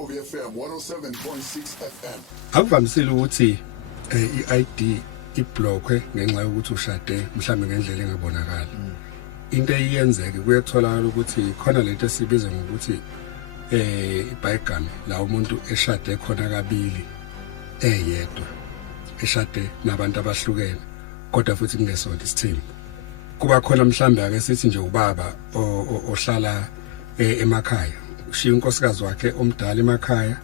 Umhlobi FM 107.6 FM. Akuvamisile ukuthi iID iblockwe ngenxa yokuthi ushade mhlambe ngendlela engabonakala. Into eyenzeke kuyatholakala ukuthi khona lento esibiza ngokuthi ibigamy la umuntu eshade khona kabili eyedwa eshade nabantu abahlukene kodwa futhi kungesona isithembu. Kuba khona mhlambe ake sithi nje ubaba ohlala emakhaya ushiya unkosikazi wakhe omdala emakhaya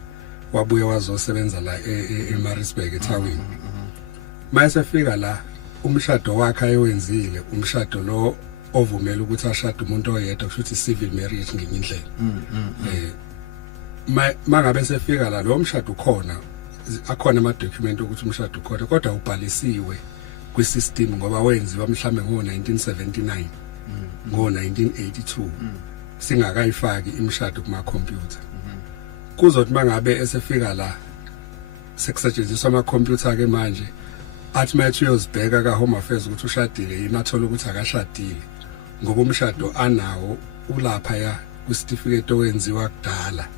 wabuye wazosebenza la eMaritzburg eThawini. Mase fika la umshado wakhe ayewenzile umshado lo ovumela ukuthi ashade umuntu oyedwa kusho ukuthi civil marriage ngenye indlela. Mangabe sefika la lo mshado ukhona akhona ama document ukuthi umshado ukhona kodwa ubhalisiwe kwisystem ngoba wenziwa mhlambe ngo1979 ngo1982 singakayifaki imshado kuma computer. Kuzothi mangabe esefika la sekusetshenziswa ama computer ke manje athi Matthews bheka ka Home Affairs ukuthi ushadile yini athola ukuthi akashadile ngoba umshado anawo ulapha ya kwisitifiketi owenziwa kudala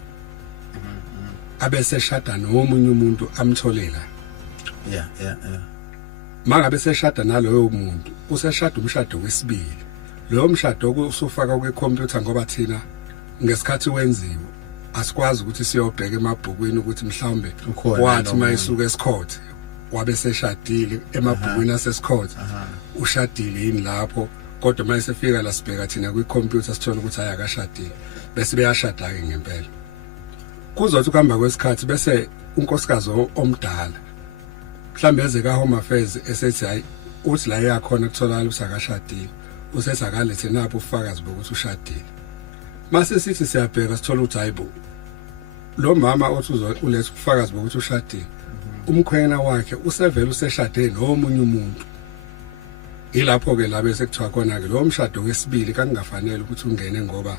abese shada nomunye umuntu amtholela. Yeah. Mangabe seshada naloyo muntu useshada umshado wesibili loyo mshado usufaka kwicomputer ngoba thina ngesikhathi wenziwe asikwazi ukuthi siyobheka emabhukwini ukuthi mhlawumbe wathi mayisuka eScourt wabe seshadile emabhukwini aseScourt ushadile yini lapho kodwa mayisefika la sibheka thina kwicomputer sithola ukuthi ayakashadile bese beyashada ke ngempela. Kuzothi kuhamba kwesikhathi bese unkosikazi omdala mhlambe eze ka Home Affairs esethi hayi uthi la yakhona kutholakala usakashadile usethi akalethe napho ufakazi bokuthi ushadile. Mase sithi siyabheka sithola ukuthi hayibo lo mama othi ulethe ufakazi bokuthi ushadile umkhwena wakhe usevela useshade nomunye umuntu. Ilapho ke la bese kuthiwa khona ke lo mshado wesibili kangafanele ukuthi ungene ngoba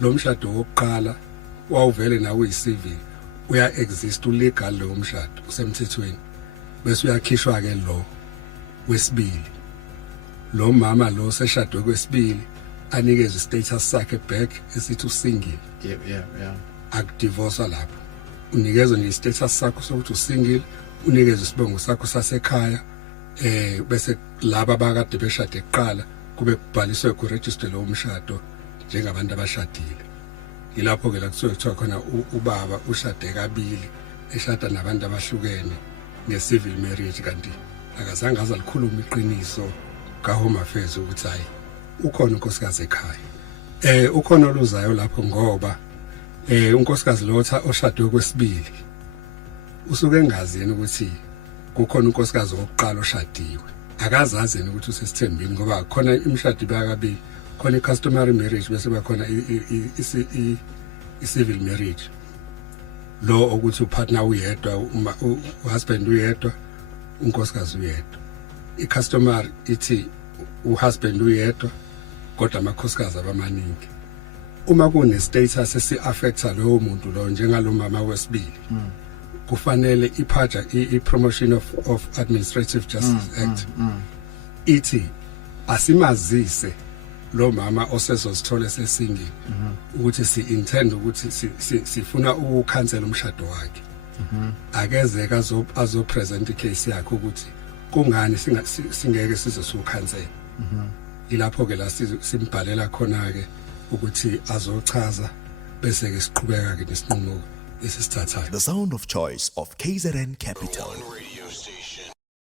lo mshado wokuqala wawuvele nawo uyicivil uya exist ulegal lo mshado usemthethweni bese uyakhishwa ke lo wesibili. Lo mama lo seshadwe kwesibili anikezwe status sakhe back esithi usingle. Yeah. Akudivorce lapho unikezwe nje status sakho sokuthi usingle unikezwe isibongo sakho sasekhaya bese laba abakade beshade eqala kube kubhaliswe ku register lo mshado njengabantu abashadile. Ilapho ke la kuthiwa khona ubaba ushade kabili eshada nabantu abahlukene nge-civil marriage kanti akazange azalikhuluma iqiniso ka Home Affairs ukuthi hayi ukhona unkosikazi ekhaya. Ukhona oluzayo lapho ngoba unkosikazi lotha oshadwe kwesibili usuke engazini ukuthi kukhona unkosikazi wokuqala oshadiwe akazazeni ukuthi usesithembini ngoba khona imshado bakabili khona i-customary marriage bese bakhona i-civil marriage lo ukuthi upartner uyedwa uhusband uyedwa unkosikazi uyedwa. I-customary ithi uhusband uyedwa kodwa amakhosikazi abamaningi. Uma kune status esi-affecta lowo muntu lo njengalo mama wesibili kufanele iphaja i-Promotion of Administrative Justice Act ithi asimazise lo mama osezozithola sesingle ukuthi si-intend ukuthi sifuna ukukhansela umshado wakhe. Akeze azo present icase yakhe ukuthi kungani singeke size sukhansela. Ilapho ke la simbhalela khona ke ukuthi azochaza bese ke siqhubeka ke nesinqumo esisithathayo. The sound of choice of KZN Capital.